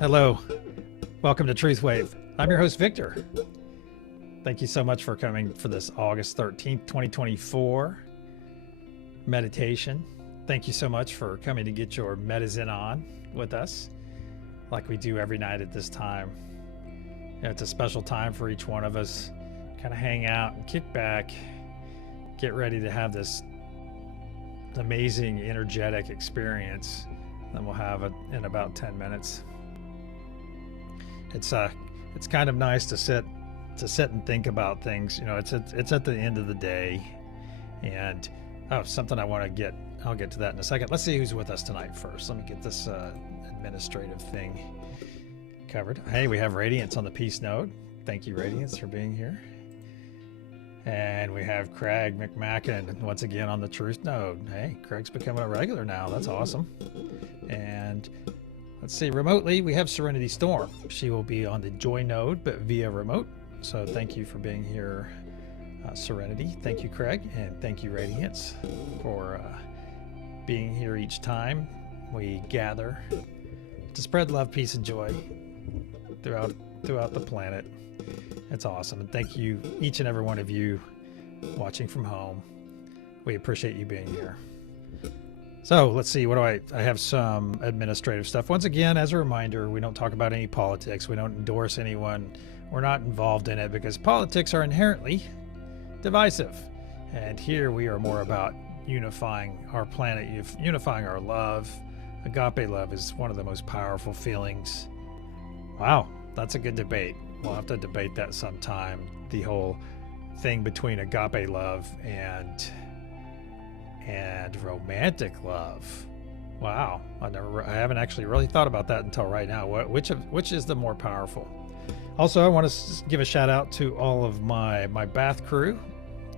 Hello, welcome to TruthWave. I'm your host, Victor. Thank you so much for coming for this August 13th, 2024 meditation. Thank you so much for coming to get your medicine on with us, like we do every night at this time. You know, it's a special time for each one of us. Kind of hang out and kick back, get ready to have this amazing, energetic experience that we'll have in about 10 minutes. It's kind of nice to sit and think about things. You know, it's at the end of the day, and something I want to get. I'll get to that in a second. Let's see who's with us tonight first. Let me get this administrative thing covered. Hey, we have Radiance on the Peace Node. Thank you, Radiance, for being here. And we have Craig McMackin once again on the Truth Node. Hey, Craig's becoming a regular now. That's awesome. And let's see, remotely we have Serenity Storm. She will be on the Joy Node, but via remote. So thank you for being here, Serenity. Thank you, Craig, and thank you, Radiance, for being here each time we gather to spread love, peace, and joy throughout the planet. It's awesome, and thank you, each and every one of you watching from home. We appreciate you being here. So let's see, I have some administrative stuff. Once again, as a reminder, we don't talk about any politics. We don't endorse anyone. We're not involved in it because politics are inherently divisive. And here we are more about unifying our planet, unifying our love. Agape love is one of the most powerful feelings. Wow, that's a good debate. We'll have to debate that sometime. The whole thing between agape love and romantic love. Wow, I haven't actually really thought about that until right now. Which is the more powerful? Also, I want to give a shout out to all of my bath crew,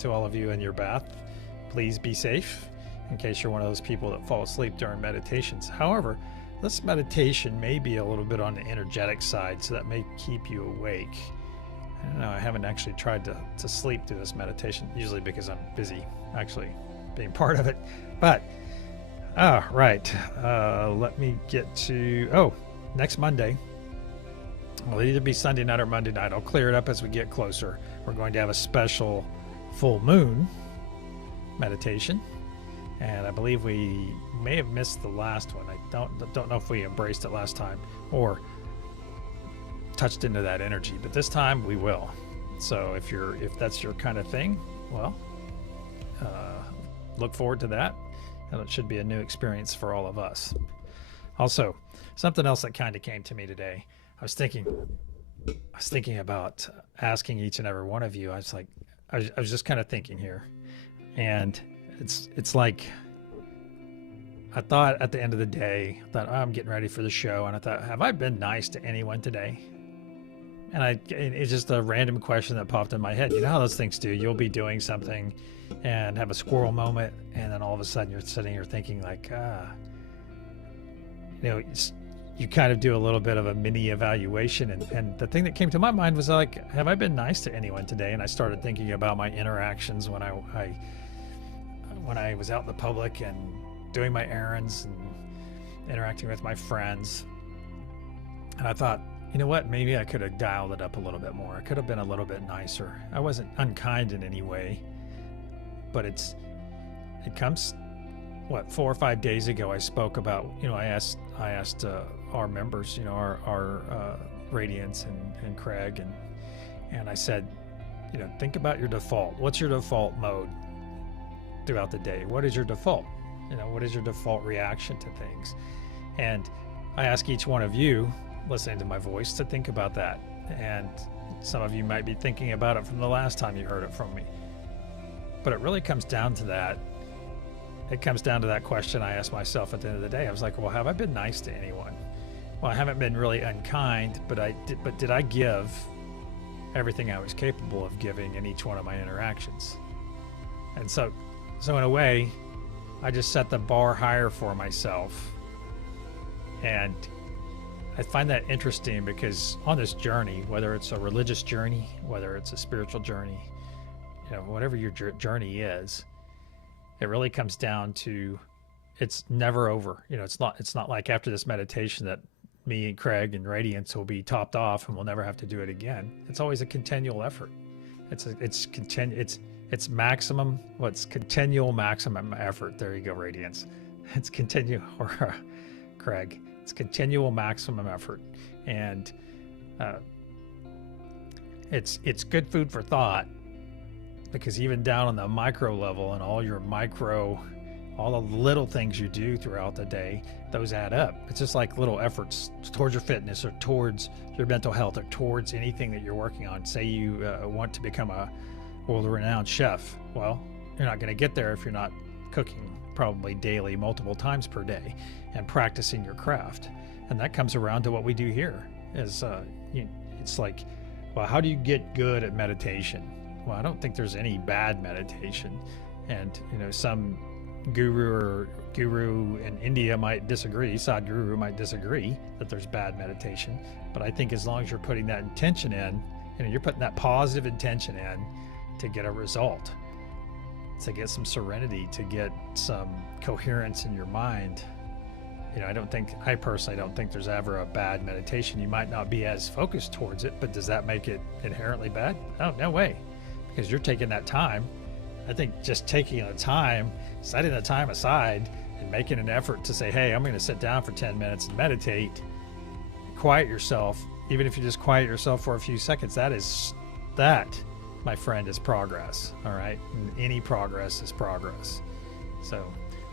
to all of you in your bath. Please be safe in case you're one of those people that fall asleep during meditations. However, this meditation may be a little bit on the energetic side, so that may keep you awake. I don't know, I haven't actually tried to sleep through this meditation, usually because I'm busy actually being part of it. But, right, let me get to, next Monday. It'll either be Sunday night or Monday night. I'll clear it up as we get closer. We're going to have a special full moon meditation. And I believe we may have missed the last one. I don't know if we embraced it last time or touched into that energy, but this time we will. So if that's your kind of thing, well, look forward to that. And it should be a new experience for all of us. Also, something else that kind of came to me today. I was thinking about asking each and every one of you. I was just kind of thinking here, and it's like, I thought at the end of the day that I'm getting ready for the show, and I thought, have I been nice to anyone today? And it's just a random question that popped in my head. You know how those things do. You'll be doing something and have a squirrel moment, and then all of a sudden you're sitting here thinking like, you kind of do a little bit of a mini evaluation. And the thing that came to my mind was like, have I been nice to anyone today? And I started thinking about my interactions when I was out in the public and doing my errands and interacting with my friends. And I thought, you know what, maybe I could have dialed it up a little bit more. I could have been a little bit nicer. I wasn't unkind in any way, but it comes, 4 or 5 days ago, I spoke about, I asked our members, our Radiance and Craig, and I said, think about your default. What's your default mode throughout the day? What is your default? What is your default reaction to things? And I ask each one of you listening to my voice to think about that. And some of you might be thinking about it from the last time you heard it from me. But it really comes down to that. It comes down to that question I asked myself at the end of the day. I was like, well, have I been nice to anyone? Well, I haven't been really unkind, but did I give everything I was capable of giving in each one of my interactions? And so in a way, I just set the bar higher for myself. And I find that interesting because on this journey, whether it's a religious journey, whether it's a spiritual journey, whatever your journey is, it really comes down to, it's never over. It's not like after this meditation that me and Craig and Radiance will be topped off and we'll never have to do it again. It's always a continual effort. It's maximum. What's continual maximum effort? There you go, Radiance. It's continual, or Craig. It's continual maximum effort, and it's good food for thought, because even down on the micro level and all the little things you do throughout the day, those add up. It's just like little efforts towards your fitness or towards your mental health or towards anything that you're working on. Say you want to become a world-renowned chef. Well, you're not going to get there if you're not cooking probably daily, multiple times per day, and practicing your craft. And that comes around to what we do here. It's like, well, how do you get good at meditation? Well, I don't think there's any bad meditation. And some guru in India might disagree, Sadhguru might disagree that there's bad meditation. But I think as long as you're putting that intention in, you're putting that positive intention in to get a result, to get some serenity, to get some coherence in your mind. I personally don't think there's ever a bad meditation. You might not be as focused towards it, but does that make it inherently bad? Oh, no way. Because you're taking that time. I think just taking the time, setting the time aside and making an effort to say, hey, I'm going to sit down for 10 minutes and meditate, quiet yourself. Even if you just quiet yourself for a few seconds, that, my friend, is progress. All right. And any progress is progress. So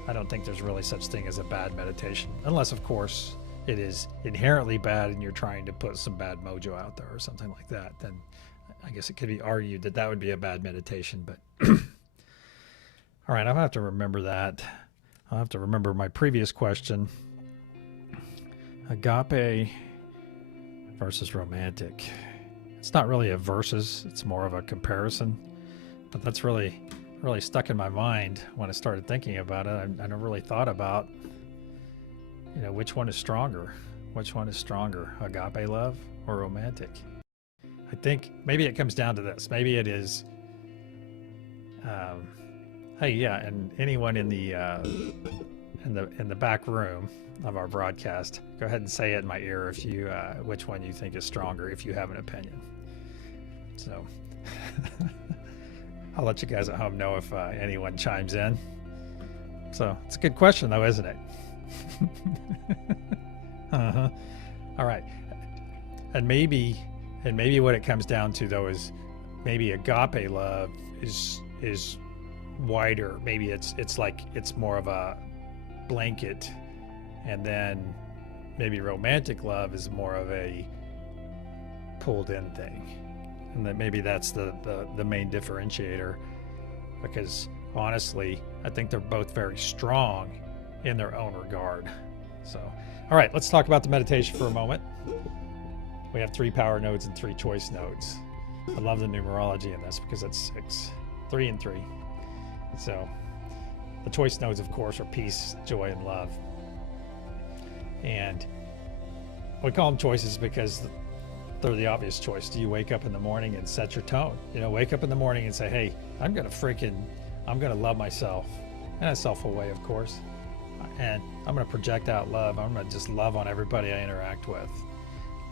I don't think there's really such thing as a bad meditation, unless of course it is inherently bad and you're trying to put some bad mojo out there or something like that. Then I guess it could be argued that would be a bad meditation. But all right, I'll have to remember that. I'll have to remember my previous question. Agape versus romantic. It's not really a versus, it's more of a comparison, but that's really stuck in my mind when I started thinking about it. I never really thought about, which one is stronger? Which one is stronger, agape love or romantic? I think maybe it comes down to this. Maybe it is, hey, yeah, and anyone in the back room of our broadcast, go ahead and say it in my ear if you which one you think is stronger, if you have an opinion. So I'll let you guys at home know if anyone chimes in. So it's a good question though, isn't it? Uh-huh. All right. And maybe what it comes down to though is maybe agape love is wider. Maybe it's like it's more of a blanket, and then maybe romantic love is more of a pulled in thing. And that maybe that's the main differentiator, because honestly, I think they're both very strong in their own regard. So, all right, let's talk about the meditation for a moment. We have 3 power nodes and 3 choice nodes. I love the numerology in this because it's 6, 3 and 3. So the choice nodes, of course, are peace, joy, and love. And we call them choices because they're the obvious choice. Do you wake up in the morning and set your tone? Wake up in the morning and say, hey, I'm going to love myself in a selfful way, of course. And I'm going to project out love. I'm going to just love on everybody I interact with.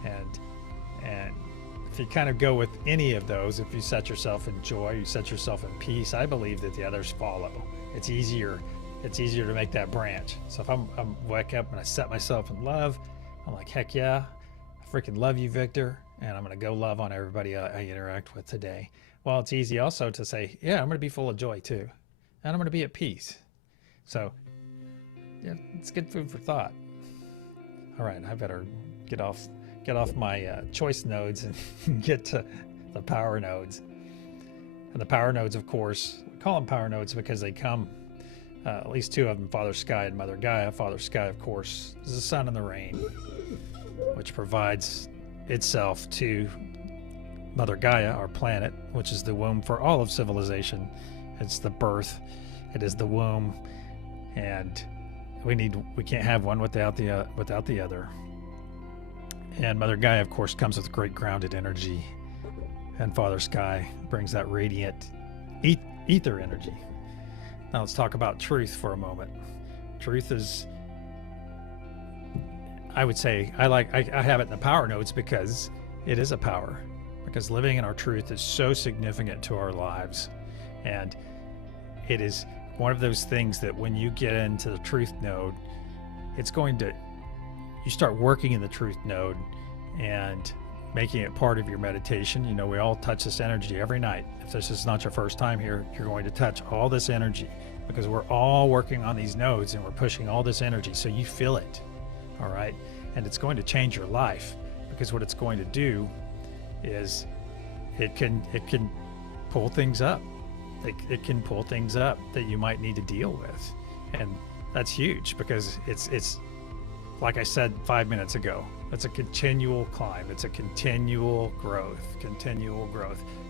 And if you kind of go with any of those, if you set yourself in joy, you set yourself in peace, I believe that the others follow. It's easier to make that branch. So if I'm wake up and I set myself in love, I'm like, heck yeah, I freaking love you, Victor, and I'm going to go love on everybody I interact with today. Well, it's easy also to say, yeah, I'm going to be full of joy too, and I'm going to be at peace. So yeah, it's good food for thought. All right, I better get off my choice nodes and get to the power nodes. And the power nodes, of course, we call them power nodes because they come, at least 2 of them, Father Sky and Mother Gaia. Father Sky, of course, is the sun and the rain, which provides itself to Mother Gaia, our planet, which is the womb for all of civilization. It's the birth. It is the womb, and we can't have one without the other. And Mother Gaia, of course, comes with great grounded energy, and Father Sky brings that radiant ether energy. Now let's talk about truth for a moment. Truth is, I would say I have it in the power nodes because it is a power. Because living in our truth is so significant to our lives. And it is one of those things that when you get into the truth node, you start working in the truth node and making it part of your meditation. You know, we all touch this energy every night. If this is not your first time here, you're going to touch all this energy because we're all working on these nodes and we're pushing all this energy so you feel it. All right. And it's going to change your life because what it's going to do is it can pull things up. It can pull things up that you might need to deal with. And that's huge because it's like I said 5 minutes ago, it's a continual climb. It's a continual growth.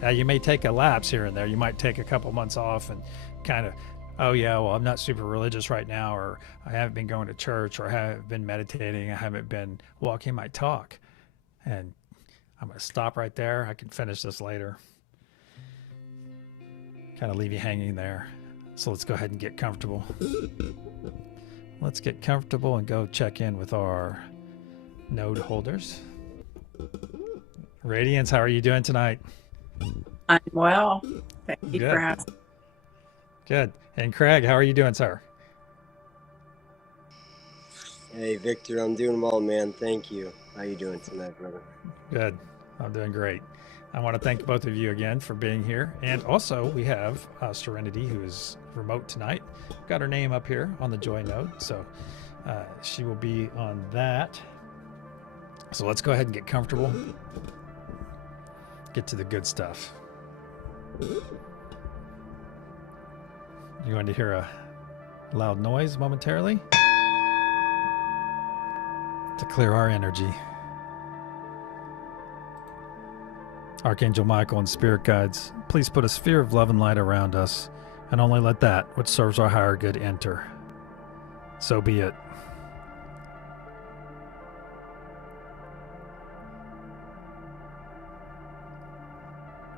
Now you may take a lapse here and there. You might take a couple months off and kind of, oh yeah, well, I'm not super religious right now, or I haven't been going to church, or I haven't been meditating, I haven't been walking my talk. And I'm going to stop right there. I can finish this later. Kind of leave you hanging there. So let's go ahead and get comfortable. Let's get comfortable and go check in with our node holders. Radiance, how are you doing tonight? I'm well. Thank you for asking. Good. And Craig, how are you doing, sir? Hey, Victor, I'm doing well, man. Thank you. How you doing tonight, brother? Good. I'm doing great. I want to thank both of you again for being here. And also, we have Serenity, who is remote tonight. Got her name up here on the Joy node, so she will be on that. So let's go ahead and get comfortable. Get to the good stuff. You're going to hear a loud noise momentarily to clear our energy. Archangel Michael and Spirit Guides, please put a sphere of love and light around us, and only let that which serves our higher good enter. So be it.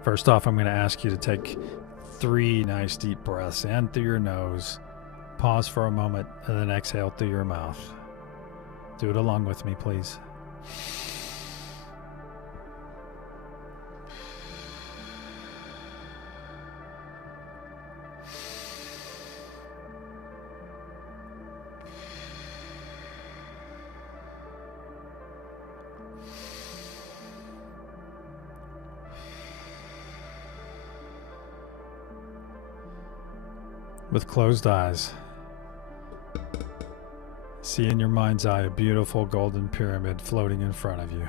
First off, I'm going to ask you to take 3 nice deep breaths in through your nose, pause for a moment, and then exhale through your mouth. Do it along with me, please. With closed eyes, see in your mind's eye a beautiful golden pyramid floating in front of you.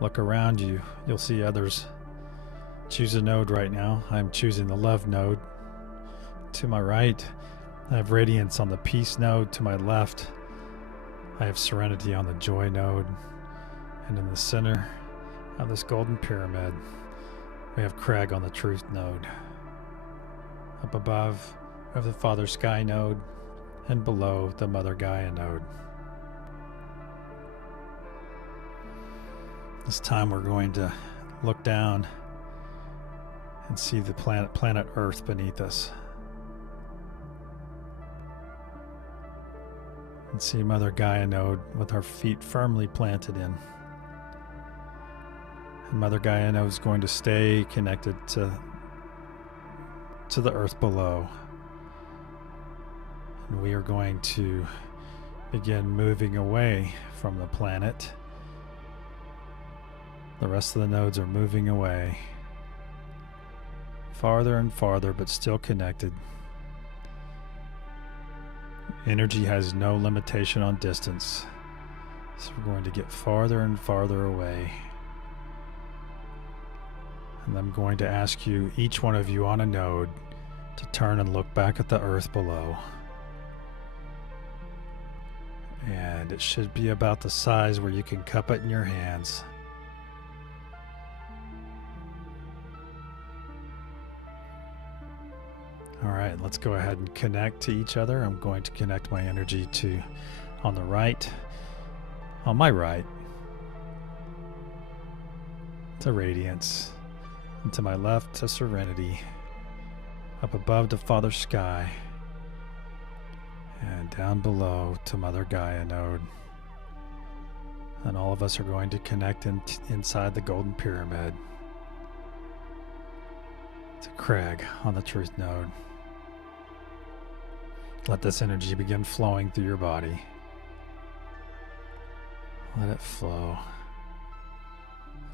Look around you, you'll see others. Choose a node right now. I'm choosing the love node. To my right, I have radiance on the peace node. To my left, I have serenity on the joy node. And in the center of this golden pyramid, we have Craig on the truth node. Up above, we have the Father Sky node, and below, the Mother Gaia node. This time we're going to look down and see the planet Earth beneath us. And see Mother Gaia node with our feet firmly planted in. And Mother Gaia is going to stay connected to the earth below. And we are going to begin moving away from the planet. The rest of the nodes are moving away. Farther and farther, but still connected. Energy has no limitation on distance. So we're going to get farther and farther away. And I'm going to ask you, each one of you on a node, to turn and look back at the earth below. And it should be about the size where you can cup it in your hands. All right, let's go ahead and connect to each other. I'm going to connect my energy to, on the right, on my right, to radiance. And to my left, to serenity. Up above, to Father Sky. and down below to Mother Gaia node. And all of us are going to connect inside the Golden Pyramid to Craig on the Truth node. Let this energy begin flowing through your body. Let it flow.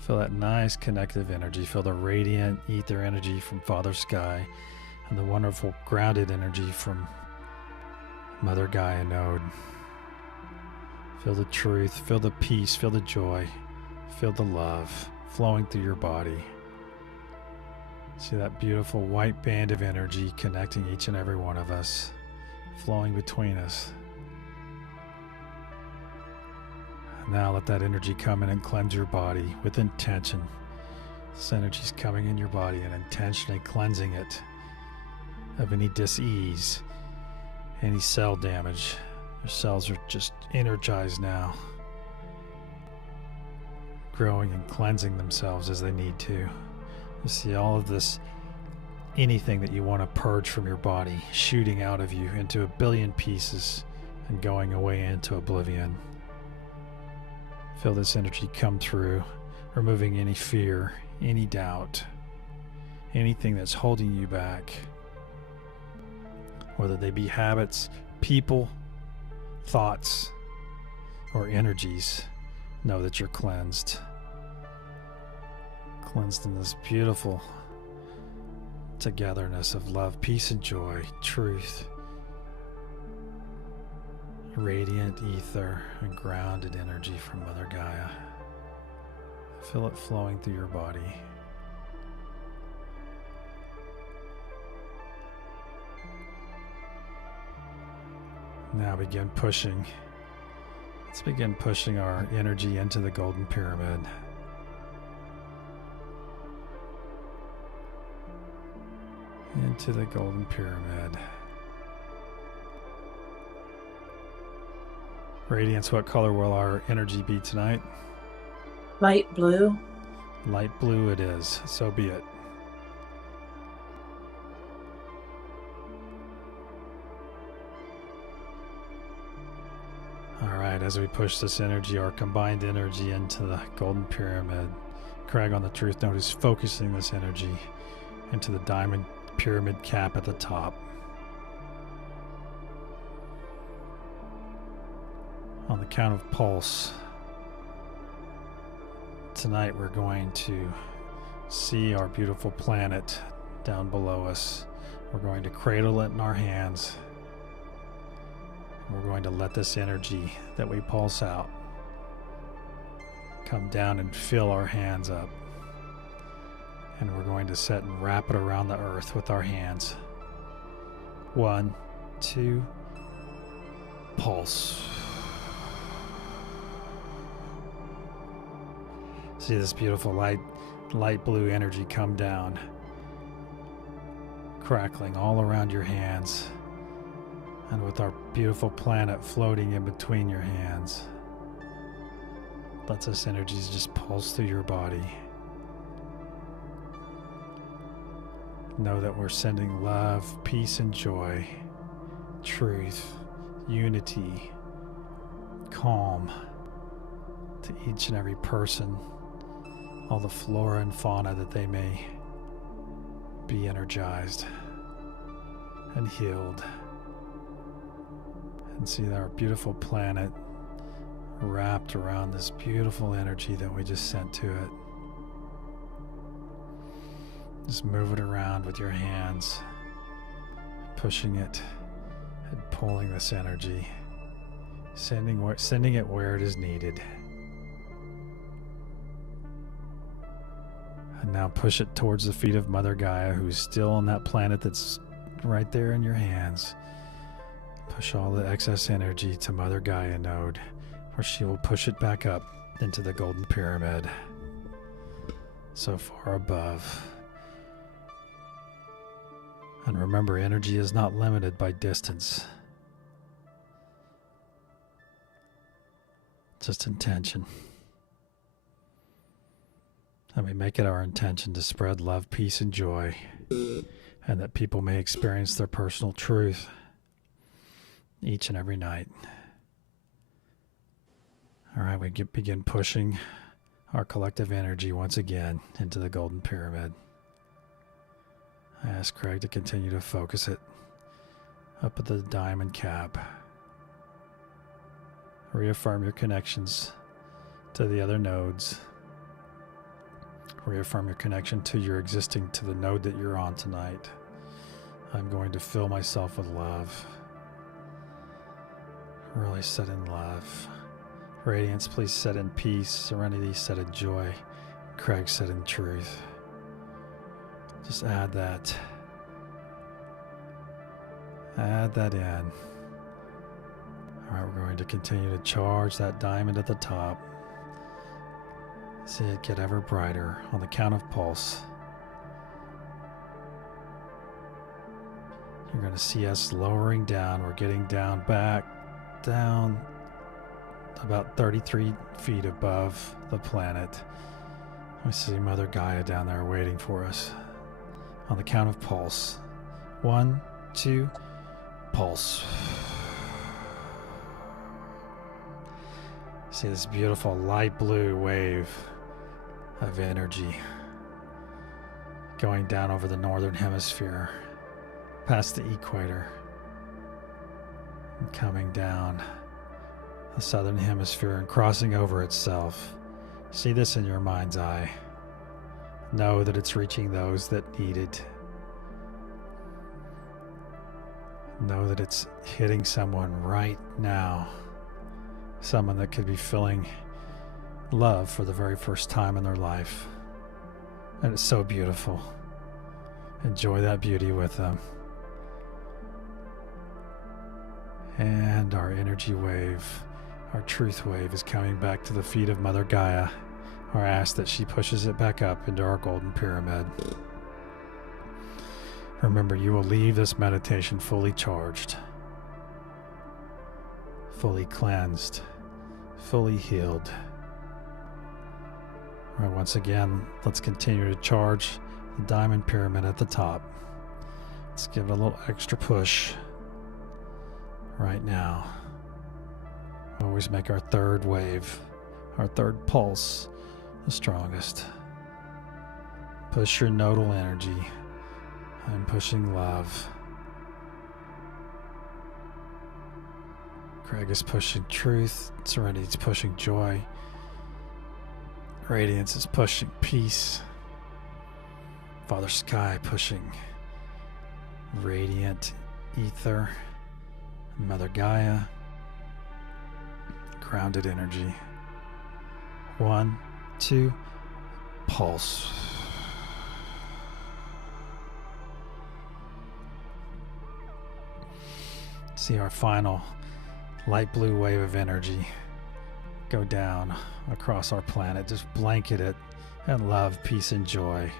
Feel that nice connective energy. Feel the radiant ether energy from Father Sky and the wonderful grounded energy from Mother Gaia node. Feel the truth, feel the peace, feel the joy, feel the love flowing through your body. See that beautiful white band of energy connecting each and every one of us, flowing between us. Now let that energy come in and cleanse your body with intention. This energy is coming in your body and intentionally cleansing it of any dis-ease, any cell damage. Your cells are just energized now, growing and cleansing themselves as they need to. You see all of this, anything that you want to purge from your body, shooting out of you into a billion pieces and going away into oblivion. Feel this energy come through, removing any fear, any doubt, anything that's holding you back, whether they be habits, people, thoughts, or energies. Know that you're cleansed. Cleansed in this beautiful togetherness of love, peace, and joy, truth, radiant ether, and grounded energy from Mother Gaia. Feel it flowing through your body. Now begin pushing. Let's begin pushing our energy into the Golden Pyramid. Into the Golden Pyramid. Radiance, what color will our energy be tonight? Light blue. Light blue it is. So be it. Alright, as we push this energy, our combined energy into the Golden Pyramid, Craig on the Truth Node is focusing this energy into the diamond pyramid cap at the top. On the count of pulse, tonight we're going to see our beautiful planet down below us. We're going to cradle it in our hands. We're going to let this energy that we pulse out come down and fill our hands up. And we're going to set and wrap it around the earth with our hands. 1, 2, pulse. See this beautiful light blue energy come down, crackling all around your hands. And with our beautiful planet floating in between your hands, let this energy just pulse through your body. Know that we're sending love, peace, and joy, truth, unity, calm to each and every person, all the flora and fauna that they may be energized and healed. And see our beautiful planet wrapped around this beautiful energy that we just sent to it. Just move it around with your hands, pushing it and pulling this energy, sending it where it is needed. And now push it towards the feet of Mother Gaia, who's still on that planet that's right there in your hands. Push all the excess energy to Mother Gaia node, where she will push it back up into the Golden Pyramid, so far above. And remember, energy is not limited by distance, just intention. And we make it our intention to spread love, peace, and joy, and that people may experience their personal truth each and every night. All right, we begin pushing our collective energy once again into the golden pyramid. I ask Craig to continue to focus it up at the diamond cap. Reaffirm your connections to the other nodes. Reaffirm your connection to the node that you're on tonight. I'm going to fill myself with love. Really set in love. Radiance, please set in peace. Serenity, set in joy. Craig, set in truth. Just add that. Add that in. All right, we're going to continue to charge that diamond at the top. See it get ever brighter on the count of pulse. You're going to see us lowering down. We're getting down, back, down, about 33 feet above the planet. We see Mother Gaia down there waiting for us. On the count of pulse. 1, 2, pulse. See this beautiful light blue wave of energy going down over the northern hemisphere, past the equator, and coming down the southern hemisphere and crossing over itself. See this in your mind's eye. Know that it's reaching those that need it. Know that it's hitting someone right now. Someone that could be feeling love for the very first time in their life. And it's so beautiful. Enjoy that beauty with them. And our energy wave, our truth wave, is coming back to the feet of Mother Gaia. I ask that she pushes it back up into our golden pyramid. Remember, you will leave this meditation fully charged, fully cleansed, fully healed. All right, once again, let's continue to charge the diamond pyramid at the top. Let's give it a little extra push right now. Always make our third wave, our third pulse, the strongest. Push your nodal energy. I'm pushing love. Craig is pushing truth. Serenity is pushing joy. Radiance is pushing peace. Father Sky pushing radiant ether. Mother Gaia, grounded energy. 1, 2, pulse. See our final light blue wave of energy go down across our planet. Just blanket it in love, peace, and joy.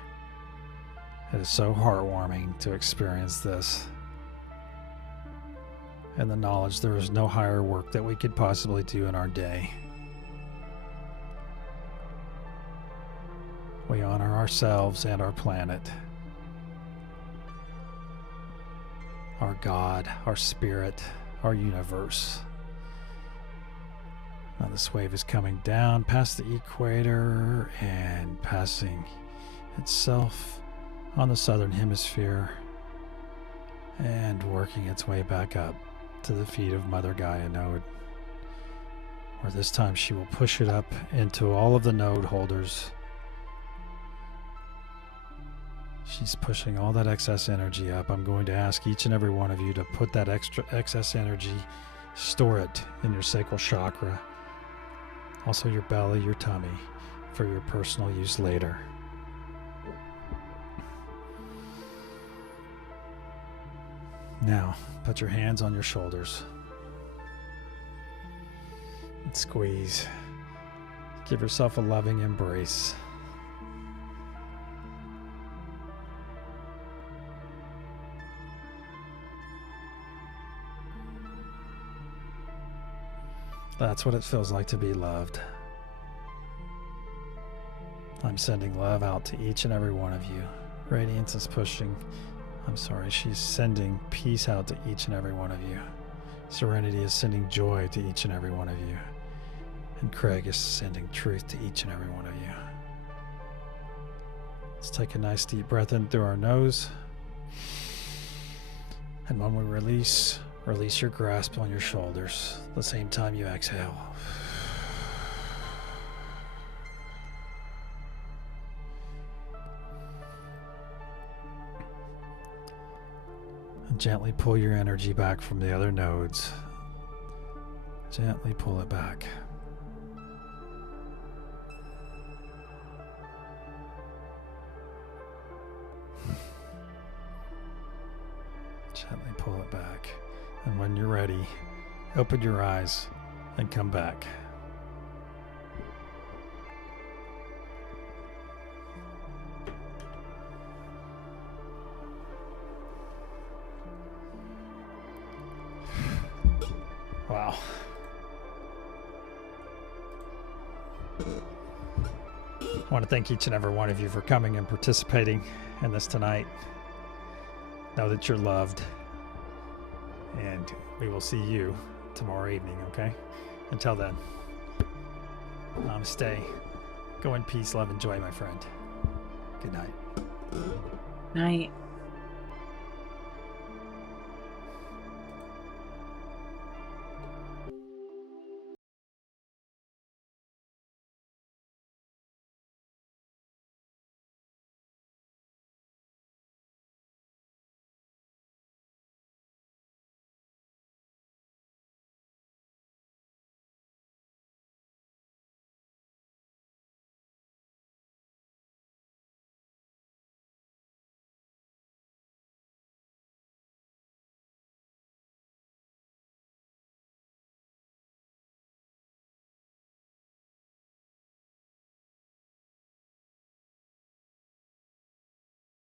It is so heartwarming to experience this. And the knowledge there is no higher work that we could possibly do in our day. We honor ourselves and our planet, our God, our spirit, our universe. Now this wave is coming down past the equator and passing itself on the southern hemisphere and working its way back up to the feet of Mother Gaia node, where this time she will push it up into all of the node holders. She's pushing all that excess energy up. I'm going to ask each and every one of you to put that excess energy, store it in your sacral chakra, also your belly, your tummy, for your personal use later. Now, put your hands on your shoulders and squeeze. Give yourself a loving embrace. That's what it feels like to be loved. I'm sending love out to each and every one of you. Radiance is pushing. She's sending peace out to each and every one of you. Serenity is sending joy to each and every one of you. And Craig is sending truth to each and every one of you. Let's take a nice deep breath in through our nose. And when we release your grasp on your shoulders. The same time you exhale. And gently pull your energy back from the other nodes. Gently pull it back. Gently pull it back. And when you're ready, open your eyes and come back. Wow. I want to thank each and every one of you for coming and participating in this tonight. Know that you're loved. And we will see you tomorrow evening, okay? Until then, namaste. Go in peace, love, and joy, my friend. Good night. Night.